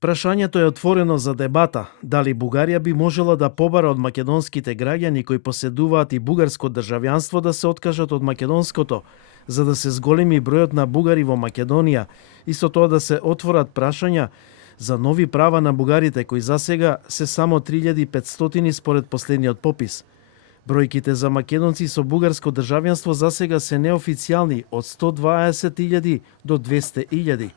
Прашањето е отворено за дебата, дали Бугарија би можела да побара од македонските граѓани кои поседуваат и бугарско државјанство да се откажат од македонското, за да се зголеми бројот на бугари во Македонија и со тоа да се отворат прашања за нови права на бугарите кои засега се само 3500 според последниот попис. Бројките за македонци со бугарско државјанство засега се неофицијални од 120.000 до 200.000.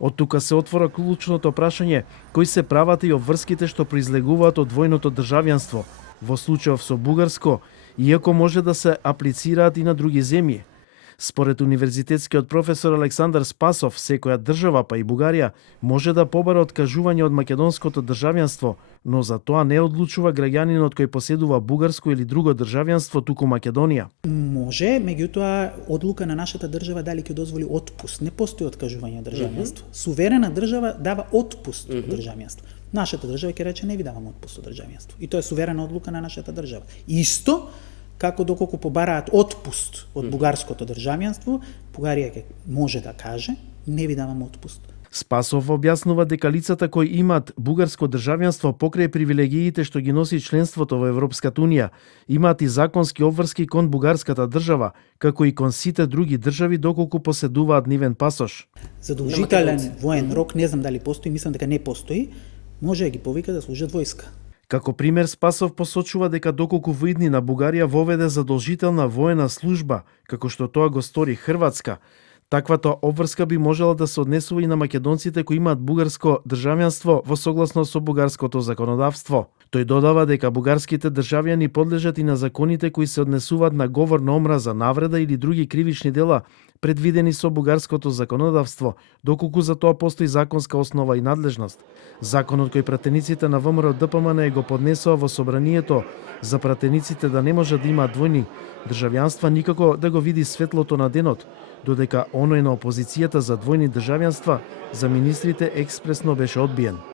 Од тука се отвора клучното прашање кои се правата и обврските што произлегуваат од двојното државјанство, во случајов со бугарско, иако може да се аплицираат и на други земји. Според универзитетскиот професор Александар Спасов, секоја држава, па и Бугарија, може да побара откажување од македонското државјанство, но за тоа не одлучува граѓанинот кој поседува бугарско или друго државјанство, туку Македонија. Може, меѓутоа, одлука на нашата држава дали ќе дозволи отпуст. Не постои откажување од државјанство. Суверена држава дава отпуст од државјанство. Нашата држава ќе рече не ви давам отпуст од државјанство. И тоа е суверена одлука на нашата држава. Исто како доколку побараат отпуст од бугарското државјанство, Бугарија ќе може да каже не ви давам отпуст. Спасов објаснува дека лицата кои имаат бугарско државјанство покрај привилегиите што ги носи членството во Европската унија, имаат и законски обврски кон бугарската држава, како и кон сите други држави доколку поседуваат нивен пасош. Задолжителен воен рок, не знам дали постои, мислам дека не постои, може да ги повика да служат војска. Како пример, Спасов посочува дека доколку во иднина Бугарија воведе задолжителна воена служба, како што тоа го стори Хрватска, таквата обврска би можела да се однесува и на македонците кои имаат бугарско државјанство во согласно со бугарското законодавство. Тој додава дека бугарските државјани подлежат и на законите кои се однесуваат на говор на омраза, навреда или други кривични дела предвидени со бугарското законодавство, доколку за тоа постои законска основа и надлежност. Законот кој пратениците на ВМРО ДПМН го поднесоа во собранието за пратениците да не можат да имаат двојни државјанства никако да го види светлото на денот, додека оној на опозицијата за двојни државјанства за министрите експресно беше одбиен.